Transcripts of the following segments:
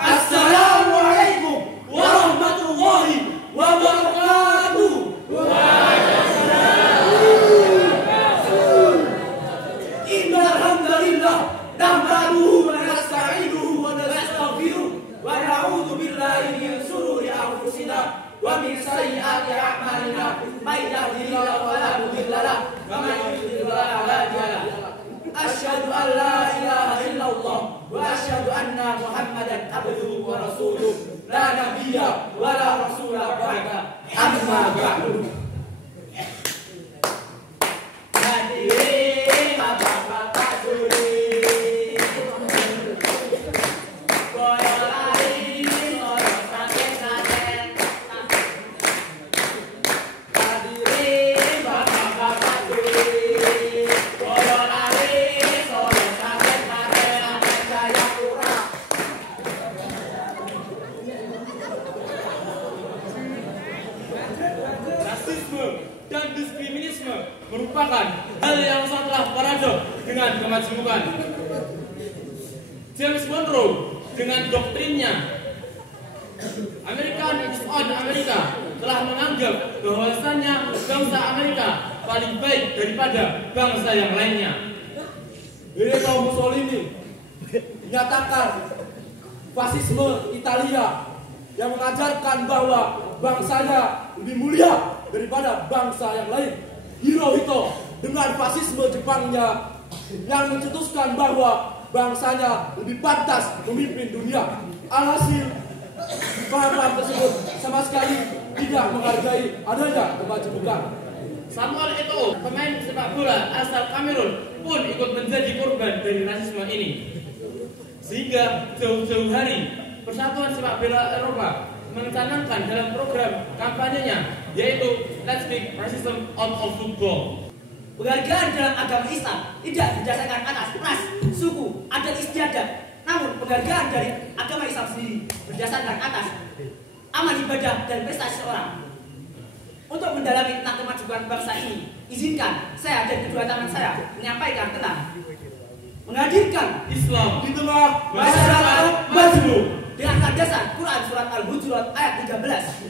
Assalamualaikum warahmatullahi wabarakatuh. Innal hamdalillah nahmaduhu wa nasta'inuhu wa nastaghfiruh wa na'udzu billahi min shururi anfusina wa min sayyiati a'malina. May yahdihillahu fala mudilla lahu wa may yudlil fala hadiya lahu. Asyhadu an la ilaha illallah wa asyhadu anna Muhammadan abduhu wa rasuluh. La nabiyya wa la rasula ba'da. Amma ba'du. Hadirin bapak-bapak juri, boyolali solo saten-saten. Hadirin bapak-bapak juri, boyolali solo saten-saten. Akan saya kurang. Rasisme dan diskriminisme merupakan hal yang sangatlah paradok dengan kemajemukan. James Monroe dengan doktrinnya American is on America telah menganggap bahwasannya bangsa Amerika paling baik daripada bangsa yang lainnya. Benito Mussolini menyatakan fasisme Italia yang mengajarkan bahwa bangsanya lebih mulia daripada bangsa yang lain. Hirohito dengan fasisme Jepangnya yang mencetuskan bahwa bangsanya lebih pantas memimpin dunia. Alhasil, paham-paham tersebut sama sekali tidak menghargai adanya kemajemukan. Samuel Eto'o, pemain sepak bola asal Kamerun, pun ikut menjadi korban dari rasisme ini. Sehingga jauh-jauh hari Persatuan Sepak Bola Eropa mencanangkan dalam program kampanyenya, yaitu Let's Make Racism Out of Football. Penghargaan dalam agama Islam tidak berdasarkan atas ras, suku, adat istiadat. Namun penghargaan dari agama Islam sendiri berdasarkan atas amal ibadah dan prestasi seorang. Untuk mendalami tentang kemajuan bangsa ini, izinkan saya dan kedua tangan saya menyampaikan tentang menghadirkan Islam Di tengah masyarakat majmuk. dengan landasan Quran surat Al-Hujurat ayat 13.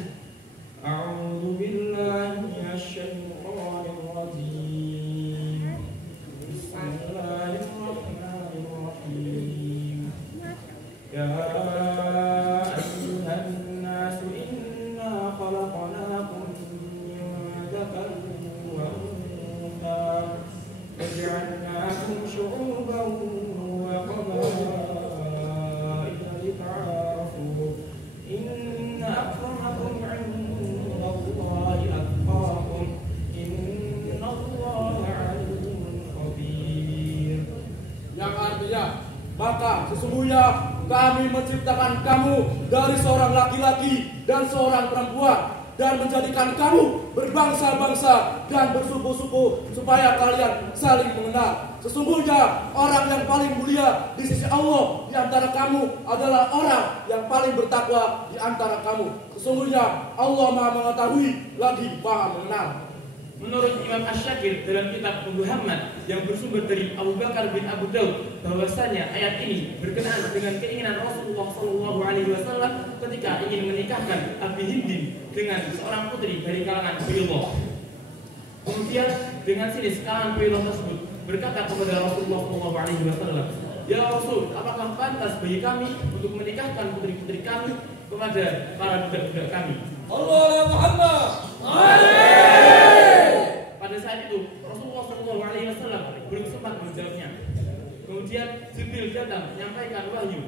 A'udzu billahi minasyaitonir rajim. Bismillahirrahmanirrahim. Ya ayyuhan nasu inna khalaqnakum min dzakarin wa untha waja'alnakum syu'uban wa qabaila lita'arafu. Inna akramakum 'indallahi atqakum. Innallaha 'alimun khabir. Yang artinya, maka sesungguhnya kami menciptakan kamu dari seorang laki-laki dan seorang perempuan dan menjadikan kamu berbangsa-bangsa dan bersuku-suku supaya kalian saling mengenal. Sesungguhnya orang yang paling mulia di sisi Allah di antara kamu adalah orang yang paling bertakwa di antara kamu. Sesungguhnya Allah Maha mengetahui lagi Maha mengenal. Menurut Imam Asy-Syakir dalam kitab Muhammad yang bersumber dari Abu Bakar bin Abu Daud, bahwasanya ayat ini berkenaan dengan keinginan Rasulullah SAW ketika ingin menikahkan Abi Hindin dengan seorang putri dari kalangan Baillah. Kemudian dengan sini kalangan Baillah tersebut berkata kepada Rasulullah SAW, "Ya Rasul, apakah pantas bagi kami untuk menikahkan putri-putri kami kepada para budak-budak kami?" Allah Muhammad. Pada saat itu Rasulullah SAW belum sempat menjawabnya. Kemudian Jibril datang menyampaikan wahyu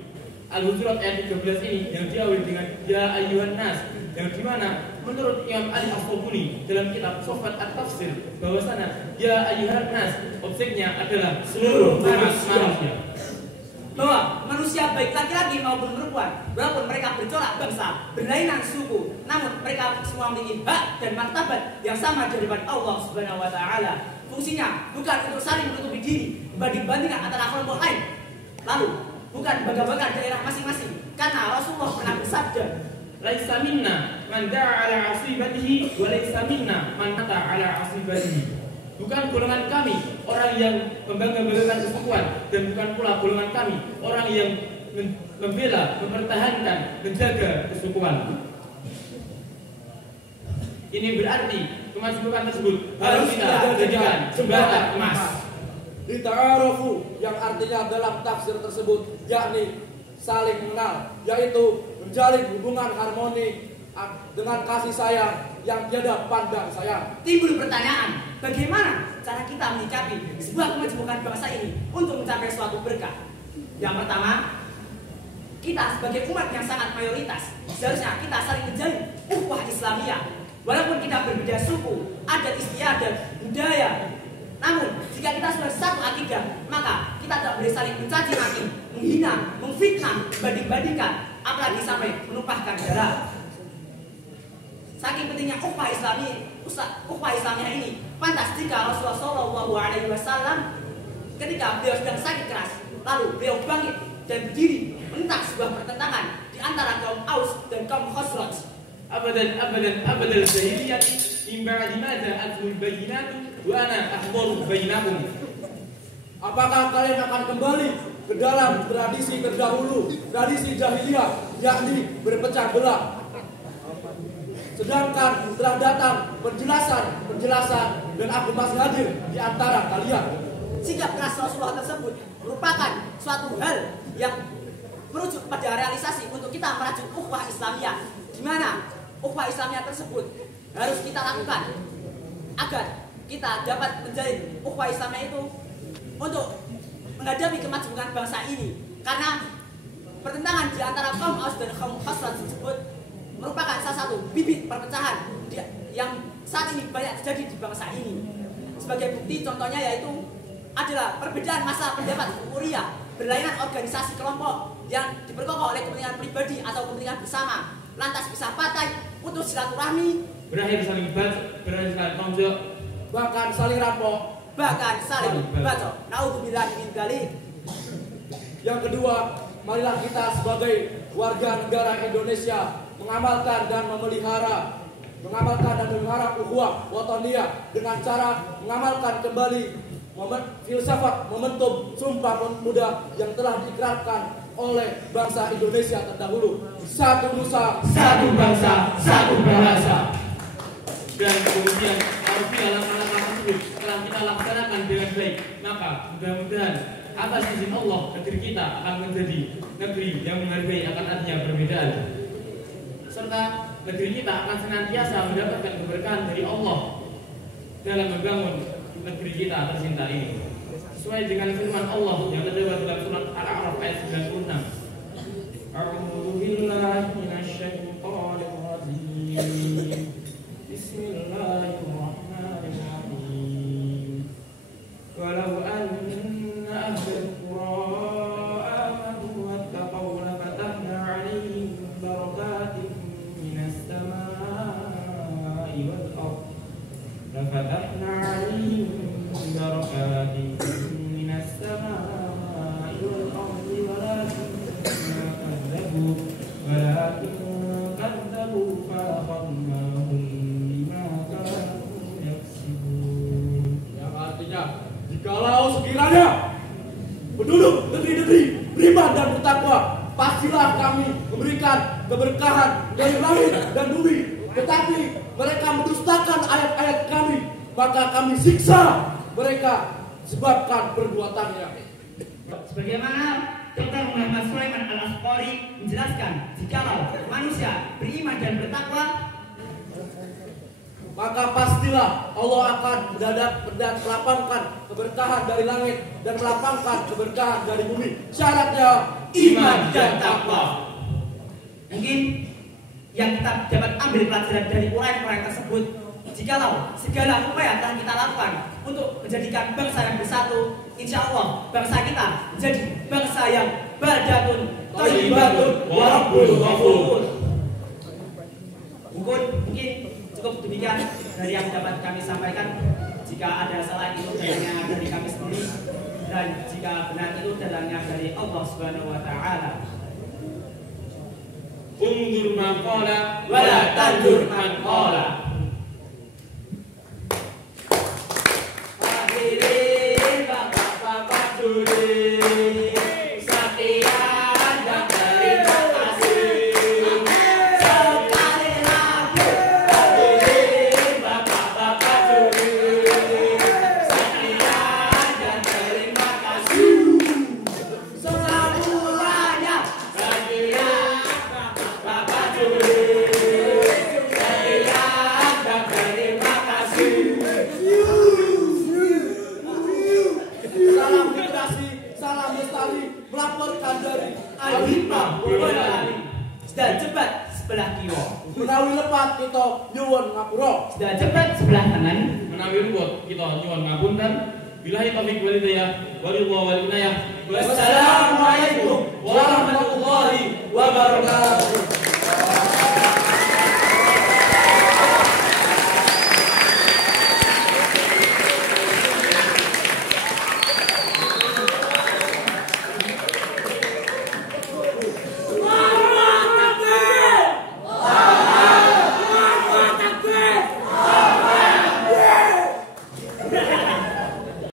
Al-Hujurat ayat 13 ini yang diawali dengan Ya Ayyuhan Nas, yang dimana menurut Imam Ali As-Sobuni dalam kitab Sofat At-Tafsir bahwasanya Ya Ayyuhan Nas objeknya adalah seluruh manusia. Bahwa manusia baik laki-laki maupun perempuan, walaupun mereka bercorak bangsa, berlainan suku, namun mereka semua memiliki hak dan martabat yang sama di hadapan Allah Subhanahu wa taala. fungsinya bukan untuk saling menutupi diri dibandingkan antara kelompok lain. Lalu bukan bangga-bangga daerah masing-masing, karena Rasulullah pernah bersabda, laisa minna man da'a ala asibatihi wa laisa minna man mata ala asibatihi. Bukan golongan kami orang yang membangga-banggakan kesukuan, dan bukan pula golongan kami orang yang membela, mempertahankan, menjaga kesukuan. Ini berarti kemajemukan tersebut harus kita jadikan jembatan emas. Dita'arufu yang artinya dalam tafsir tersebut yakni saling mengenal, yaitu menjalin hubungan harmoni dengan kasih sayang yang tiada pandang sayang. Timbul pertanyaan, bagaimana cara kita menyikapi sebuah kemajemukan bangsa ini untuk mencapai suatu berkah? Yang pertama, kita sebagai umat yang sangat mayoritas, seharusnya kita saling menjalin ukhuwah Islamiyah. Walaupun kita berbeda suku, adat istiadat, budaya, namun jika kita sudah satu akidah, maka kita tidak boleh saling mencaci maki, menghina, memfitnah, banding-bandingkan, apalagi sampai menumpahkan darah. Saking pentingnya ukhuwah Islamiyah ini, pantas jika Rasulullah SAW ketika beliau sedang sakit keras, lalu beliau bangkit dan berdiri menentang sebuah pertentangan di antara kaum Aus dan kaum Khazraj. Abadan jahiliyah min ba'di ma ja'atul bayyinatu wa ana ahdharu bainakum. Apakah kalian akan kembali ke dalam tradisi terdahulu, tradisi jahiliyah, yakni berpecah belah? Sedangkan telah datang penjelasan dan aku masih hadir di antara kalian. Sikap keras Rasulullah tersebut merupakan suatu hal yang merujuk pada realisasi untuk kita merajut ukhuwah Islamiyah, di mana ukhuwah Islamiyah tersebut harus kita lakukan agar kita dapat menjalin ukhuwah Islamiyah itu untuk menghadapi kemajemukan bangsa ini. Karena pertentangan di antara kaum Aus dan kaum Khazraj tersebut merupakan salah satu bibit perpecahan yang saat ini banyak terjadi di bangsa ini. Sebagai bukti contohnya yaitu adalah perbedaan masalah pendapat ukuria, berlainan organisasi kelompok yang diperkokoh oleh kepentingan pribadi atau kepentingan bersama, lantas bisa partai, putus silaturahmi, berakhir saling bacok, berakhir saling tonjok, bahkan saling rampok, bahkan saling bacok. Naudzubillah min dzalik. Yang kedua, marilah kita sebagai warga negara Indonesia mengamalkan dan memelihara ukhuwah wataniyah dengan cara mengamalkan kembali filsafat momentum Sumpah Pemuda yang telah diikrarkan oleh bangsa Indonesia terdahulu. Satu nusa, satu bangsa, satu bahasa. Dan kemudian apabila langkah-langkah tersebut telah kita laksanakan dengan baik, maka mudah-mudahan atas izin Allah negeri kita akan menjadi negeri yang menghargai akan adanya perbedaan, serta negeri kita akan senantiasa mendapatkan keberkahan dari Allah dalam membangun negeri kita tercinta ini, sesuai dengan firman Allah yang terdapat dalam surat Al-A'raf ayat 96. A'udzu billahi minasyaitonir rajim. Bismillahirrahmanirrahim. Walau anna ahlal qura amanu wattaqaw lafatahna 'alaihim barakatin minas samaa'i wal ardh. Lafatahna 'alaihim barakatin minas samaa'i wal ardh walakin kadzabu fa akhadnahum bima kanu yaksibun. yang artinya jikalau sekiranya penduduk negeri-negeri beriman dan bertakwa, pastilah kami memberikan keberkahan dari langit dan bumi. Tetapi mereka mendustakan ayat-ayat kami, maka kami siksa mereka sebabkan perbuatannya. Sebagaimana Dr. Muhammad Sulaiman Al-Asqari menjelaskan, jikalau manusia beriman dan bertakwa, maka pastilah Allah akan melapangkan keberkahan dari langit dan melapangkan keberkahan dari bumi. Syaratnya iman dan takwa. Mungkin yang kita dapat ambil pelajaran dari uraian-uraian tersebut, jikalau segala upaya telah kita lakukan untuk menjadikan bangsa yang bersatu, insya Allah bangsa kita menjadi bangsa yang baldatun thayyibatun wa rabbul ghafur. Mungkin cukup demikian dari yang dapat kami sampaikan. Jika ada salah itu datangnya dari kami sendiri, dan jika benar itu datangnya dari Allah Subhanahu wa taala. Undur maqala Wala tandur man qala. Hadirin bapak-bapak juri sekian dan terima kasih. Sekali lagi hadirin bapak-bapak juri sekian dan terima kasih. Semuanya sekian bapak juri sekian dan terima kasih. Salam literasi, salam lestari, melaporkan dari Al-Hikmah Boyolali. Sudah cepat sebelah kiri. Menawi lepat kita nyuwun ngapura. Sudah cepat sebelah kanan. menawi ruwet kita nyuwun ngapunten. Billahi taufiq wal hidayah walillahu wal inayah. Wassalamualaikum warahmatullahi wabarakatuh.